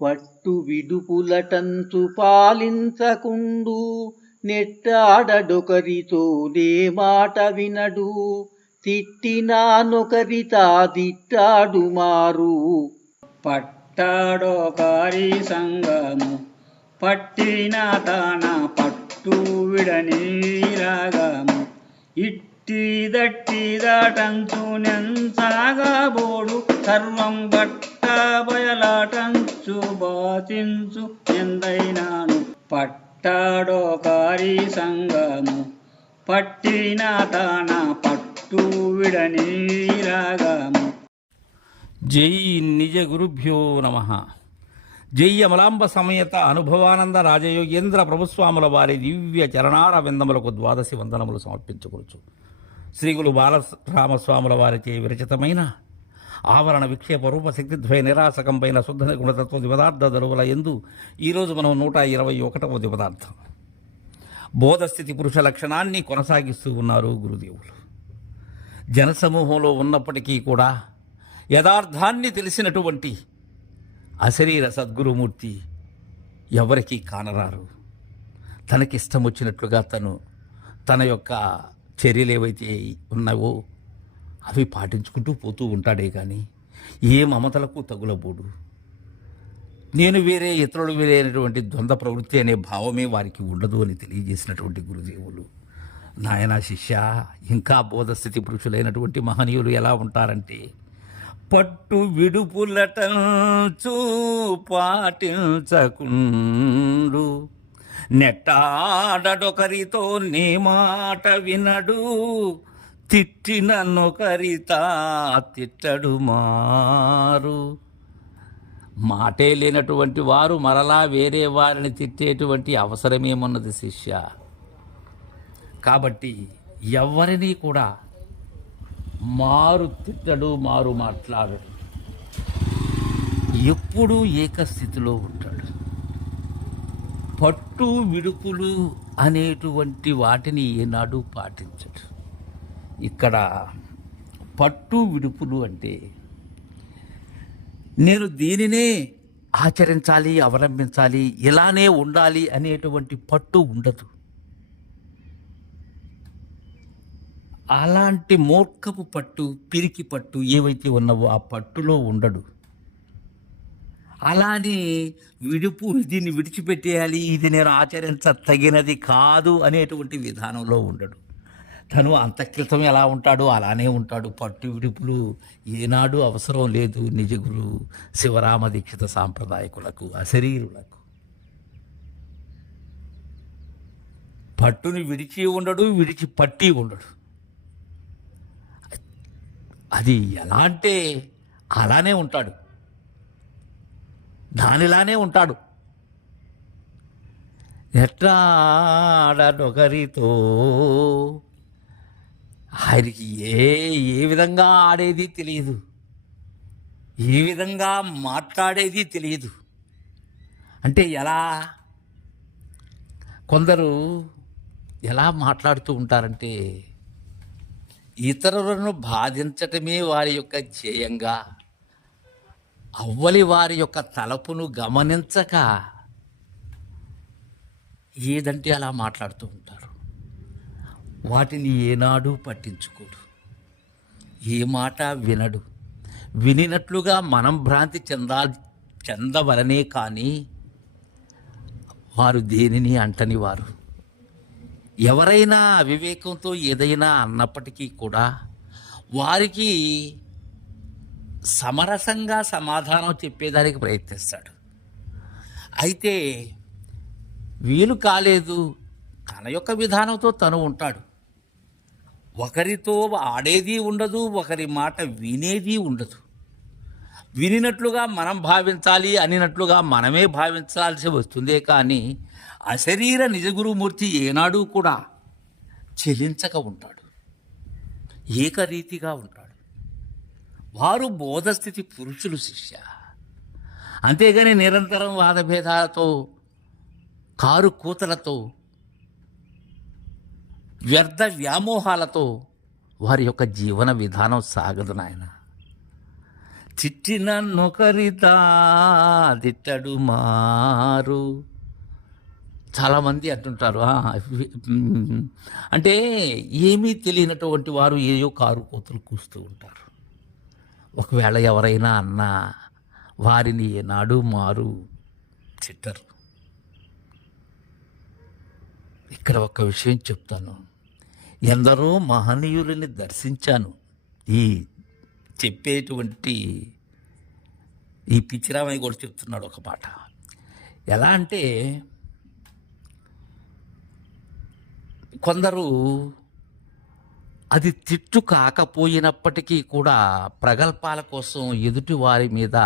పట్టు విడుపులటంచు పాలించకుండు నెట్టాడడొకరితోనే మాట వినడు తిట్టినానొకరితా దిట్టాడు మారు. పట్టాడొకరి సంగము పట్టిన తన పట్టు విడనీరాగము ఇట్టి దట్టి దాటంచు నెంచాగబోడు సర్వం బట్ట బయలాటంచు బాతించు ఎందైనాను పట్టాడో కారి సంగము పట్టిన తన పట్టు విడనీరాగము జై నిజ గురుభ్యో నమ. జై అమలాంబ సమేత అనుభవానంద రాజయోగేంద్ర ప్రభుస్వాముల వారి దివ్య చరణార విందములకు ద్వాదశి వందనములు సమర్పించుకోవచ్చు శ్రీగులు బాలరామస్వాముల వారిచే విరచితమైన ఆవరణ విక్షేప రూప శక్తిద్వయ నిరాసకంపైన శుద్ధ గుణతత్వ దిపదార్థ దరువుల ఎందు ఈరోజు మనం నూట ఇరవై ఒకటవ పదార్థం బోధస్థితి పురుష లక్షణాన్ని కొనసాగిస్తూ ఉన్నారు గురుదేవులు. జనసమూహంలో ఉన్నప్పటికీ కూడా యథార్థాన్ని తెలిసినటువంటి అశరీర సద్గురుమూర్తి ఎవరికీ కానరారు. తనకిష్టం వచ్చినట్లుగా తను తన యొక్క చర్యలు ఏవైతే ఉన్నావో అవి పాటించుకుంటూ పోతూ ఉంటాడే కానీ ఏ మమతలకు తగులబోడు. నేను వేరే ఇతరులు వేరే అనేటువంటి ద్వంద్వ ప్రవృత్తి అనే భావమే వారికి ఉండదు అని తెలియజేసినటువంటి గురుదేవులు. నాయన శిష్య ఇంకా బోధస్థితి పురుషులైనటువంటి మహనీయులు ఎలా ఉంటారంటే పట్టు విడుపులటంచు పాటించకుండు. నెట్టాడడొకరితో నీ మాట వినడు. తిట్టిన నొకరిత తిట్టడు మారు. మాటే లేనటువంటి వారు మరలా వేరే వారిని తిట్టేటువంటి అవసరమేమున్నది శిష్య? కాబట్టి ఎవరిని కూడా మారు తిట్టడు మారు మాట్లాడడు. ఎప్పుడూ ఏకస్థితిలో ఉంటాడు. పట్టు విడుపులు అనేటువంటి వాటిని ఏనాడు పాటించడు. ఇక్కడ పట్టు విడుపులు అంటే నేను దీనినే ఆచరించాలి అవలంబించాలి ఇలానే ఉండాలి అనేటువంటి పట్టు ఉండదు. అలాంటి మూర్ఖపు పట్టు పిరికి పట్టు ఏవైతే ఉన్నావో ఆ పట్టులో ఉండడు. అలానే విడుపు దీన్ని విడిచిపెట్టేయాలి ఇది నేను ఆచరించ తగినది కాదు అనేటువంటి విధానంలో ఉండడు. తను అంతక్రితం ఎలా ఉంటాడో అలానే ఉంటాడు. పట్టు విడుపులు ఏనాడు అవసరం లేదు నిజగురు శివరామ దీక్షిత సాంప్రదాయకులకు అశరీరులకు. పట్టుని విడిచి ఉండడు విడిచి పట్టి ఉండడు. అది ఎలా అంటే అలానే ఉంటాడు. దానిలానే ఉంటాడు. ఎట్లాడొకరితో ఆయనకి ఏ ఏ విధంగా ఆడేది తెలియదు. ఏ విధంగా మాట్లాడేది తెలియదు. అంటే ఎలా? కొందరు ఎలా మాట్లాడుతూ ఉంటారంటే ఇతరులను బాధించటమే వారి యొక్క ధ్యేయంగా అవ్వలి వారి యొక్క తలపును గమనించక ఏదంటే అలా మాట్లాడుతూ ఉంటారు. వాటిని ఏనాడు పట్టించుకోడు. ఏ మాట వినడు. వినినట్లుగా మనం భ్రాంతి చెందా చెందవలనే కానీ వారు దేనిని అంటని వారు ఎవరైనా అవివేకంతో ఏదైనా అన్నప్పటికీ కూడా వారికి సమరసంగా సమాధానం చెప్పేదానికి ప్రయత్నిస్తాడు. అయితే వీలు కాలేదు తన యొక్క విధానంతో తను ఉంటాడు. ఒకరితో ఆడేది ఉండదు ఒకరి మాట వినేది ఉండదు. వినినట్లుగా మనం భావించాలి అనినట్లుగా మనమే భావించాల్సి వస్తుందే కానీ అశరీర నిజగురుమూర్తి ఏనాడు కూడా చెలించక ఉంటాడు. ఏకరీతిగా ఉంటాడు. వారు బోధస్థితి పురుషులు శిష్య. అంతేగాని నిరంతరం వాదభేదాలతో కారు కూతలతో వ్యర్థ వ్యామోహాలతో వారి యొక్క జీవన విధానం సాగదు నాయన. చిట్టిన నొకరితా తిట్టడు మారు. చాలామంది అంటుంటారు అంటే ఏమీ తెలియనటువంటి వారు ఏయో కారు కోతులు కూస్తూ ఉంటారు. ఒకవేళ ఎవరైనా అన్నా వారిని ఏనాడు మారు చిట్టరు ఇక్కడ ఒక విషయం చెప్తాను. ఎందరో మహనీయులని దర్శించాను. ఈ చెప్పేటువంటి ఈ పిచ్చిరామయ్య కూడా చెప్తున్నాడు ఒక మాట. ఎలా అంటే కొందరు అది తిట్టు కాకపోయినప్పటికీ కూడా ప్రగల్భాల కోసం ఎదుటి వారి మీద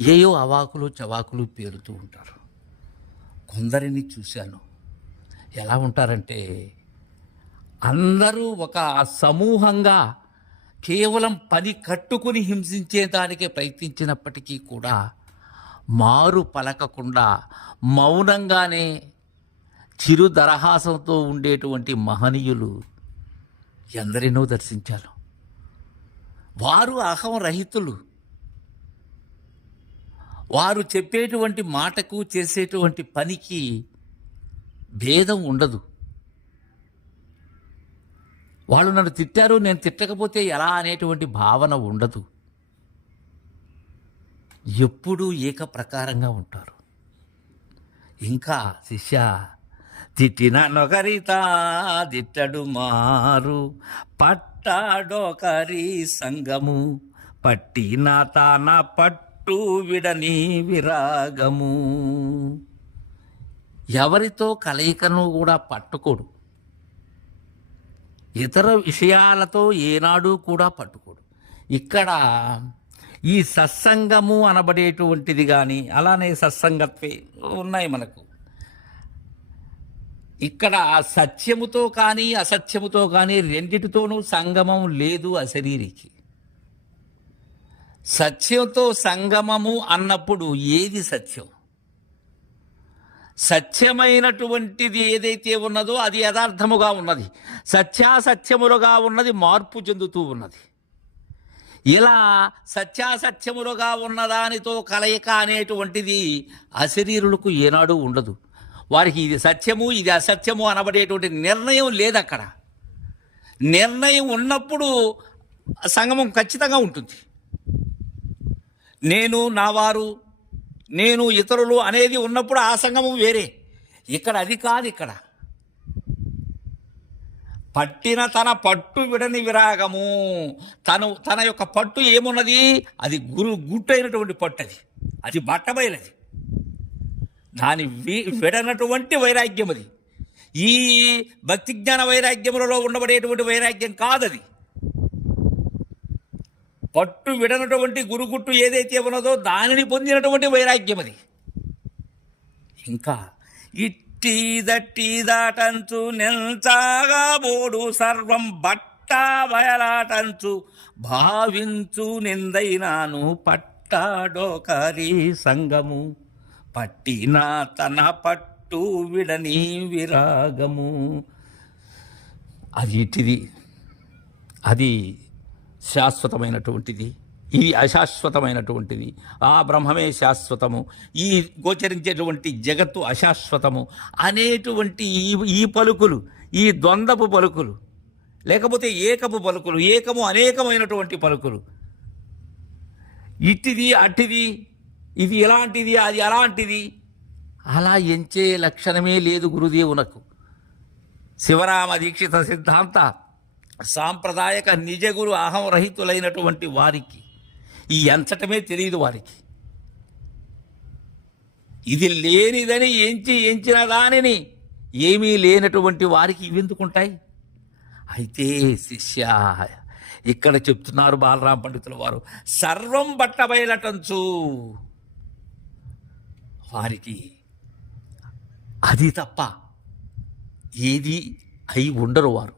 ఏయో అవాకులు చవాకులు పేరుతూ ఉంటారు. కొందరిని చూశాను. ఎలా ఉంటారంటే అందరూ ఒక సమూహంగా కేవలం పని కట్టుకుని హింసించేదానికే ప్రయత్నించినప్పటికీ కూడా మారు పలకకుండా మౌనంగానే చిరు దరహాసంతో ఉండేటువంటి మహనీయులు ఎందరినో దర్శించాను వారు అహం రహితులు. వారు చెప్పేటువంటి మాటకు చేసేటువంటి పనికి భేదం ఉండదు. వాళ్ళు నన్ను తిట్టారు నేను తిట్టకపోతే ఎలా అనేటువంటి భావన ఉండదు. ఎప్పుడూ ఏకప్రకారంగా ఉంటారు. ఇంకా శిష్య తిట్టిన నొకరిత తిట్టడు మారు పట్టాడొకరి సంగము పట్టిన తాన పట్టు విడని విరాగము. ఎవరితో కలయికను కూడా పట్టుకోడు. ఇతర విషయాలతో ఏనాడు కూడా పట్టుకోడు. ఇక్కడ ఈ సత్సంగము అనబడేటువంటిది కానీ అలానే సత్సంగత్వే ఉన్నాయి మనకు. ఇక్కడ సత్యముతో కానీ అసత్యముతో కానీ రెండిటితోనూ సంగమం లేదు అశరీరికి. సత్యంతో సంగమము అన్నప్పుడు ఏది సత్యం? సత్యమైనటువంటిది ఏదైతే ఉన్నదో అది యథార్థముగా ఉన్నది. సత్యాసత్యములుగా ఉన్నది మార్పు చెందుతూ ఉన్నది. ఇలా సత్యాసత్యములుగా ఉన్నదానితో కలయిక అనేటువంటిది అశరీరులకు ఏనాడు ఉండదు. వారికి ఇది సత్యము ఇది అసత్యము అనబడేటువంటి నిర్ణయం లేదు అక్కడ నిర్ణయం ఉన్నప్పుడు సంగమం ఖచ్చితంగా ఉంటుంది. నేను నా వారు నేను ఇతరులు అనేది ఉన్నప్పుడు ఆ సంఘము వేరే. ఇక్కడ అది కాదు ఇక్కడ. పట్టిన తన పట్టు విడని విరాగము. తను తన యొక్క పట్టు ఏమున్నది? అది గురు గుట్టైనటువంటి పట్టు అది అది బట్టబయలది. దాని వి విడనటువంటి వైరాగ్యం అది ఈ భక్తి జ్ఞాన వైరాగ్యములలో ఉండబడేటువంటి వైరాగ్యం కాదది. పట్టు విడనటువంటి గురుగుట్టు ఏదైతే ఉన్నదో దానిని పొందినటువంటి వైరాగ్యం అది. ఇంకా ఇట్టి దట్టి దాటంచు నెల్చాగా బోడు సర్వం బట్టా బయలాటంచు భావించు నిందైనాను పట్టాడోకరి సంగము. పట్టినా తన పట్టు విడని విరాగము. అది ఇట్టిది. అది శాశ్వతమైనటువంటిది. ఇది అశాశ్వతమైనటువంటిది. ఆ బ్రహ్మమే శాశ్వతము. ఈ గోచరించేటువంటి జగత్తు అశాశ్వతము. అనేటువంటి ఈ ఈ పలుకులు ఈ ద్వంద్వపు పలుకులు లేకపోతే ఏకపు పలుకులు ఏకము అనేకమైనటువంటి పలుకులు. ఇట్టిది అట్టిది ఇది ఎలాంటిది అది అలాంటిది అలా ఎంచే లక్షణమే లేదు గురుదేవునకు. శివరామ దీక్షిత సిద్ధాంత. సాంప్రదాయక నిజగురు అహం రహితులైనటువంటి వారికి ఈ ఎంచటమే తెలియదు వారికి. ఇది లేనిదని ఎంచి ఎంచిన దానిని ఏమీ లేనటువంటి వారికి ఇవి అయితే శిష్య ఇక్కడ చెప్తున్నారు బాలరామ పండితుల వారు సర్వం బట్టబయలటంచు వారికి అది తప్ప ఏది అయి ఉండరు వారు.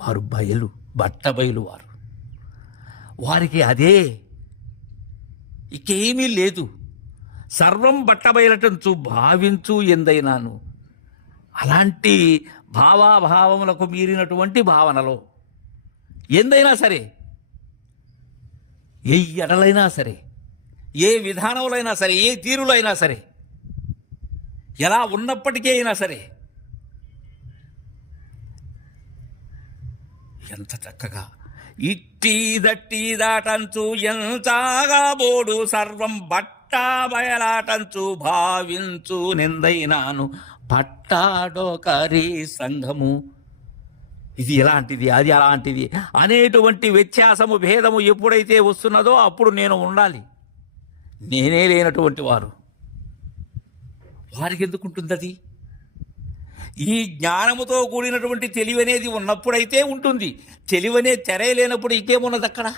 వారు బయలు బట్ట బయలు వారు. వారికి అదే ఇకేమీ లేదు. సర్వం బట్టబయలటంచు భావించు ఎందైనాను. అలాంటి భావాభావములకు మీరినటువంటి భావనలో ఎందైనా సరే ఏ ఎడలైనా సరే ఏ విధానములైనా సరే ఏ తీరులో అయినా సరే ఎలా ఉన్నప్పటికీ అయినా సరే ఎంత చక్కగా. ఇట్టి దట్టి దాటంచు ఎంతగా బోడు సర్వం బట్టా బయలాటంచు భావించు నిందైనాను పట్టాడోకరి సంఘము. ఇది ఎలాంటిది? అది అలాంటిది. అనేటువంటి వ్యత్యాసము భేదము ఎప్పుడైతే వస్తున్నదో అప్పుడు నేను ఉండాలి. నేనే లేనటువంటి వారు. వారికి ఎందుకు ఉంటుంది అది ఈ జ్ఞానముతో కూడినటువంటి తెలివి అనేది ఉన్నప్పుడైతే ఉంటుంది. తెలివనే తెరే లేనప్పుడు ఇంకేమున్నది అక్కడ?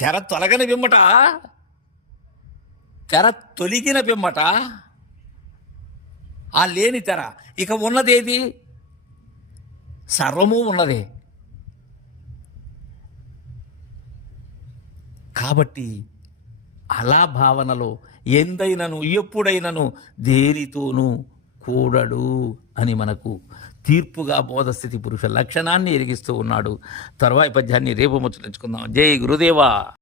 తెర తొలగని పిమ్మట? తెర తొలగిన పిమ్మట? ఆ లేని తెర. ఇక ఉన్నదేది? సర్వము ఉన్నదే. కాబట్టి అలా భావనలో ఎందైనను ఎప్పుడైనను దేనితోనూ కూడడు అని మనకు తీర్పుగా బోధస్థితి పురుష లక్షణాన్ని ఎరిగిస్తూ ఉన్నాడు. తర్వాయి పద్యాన్ని రేపు ముచ్చలించుకుందాం జై గురుదేవా!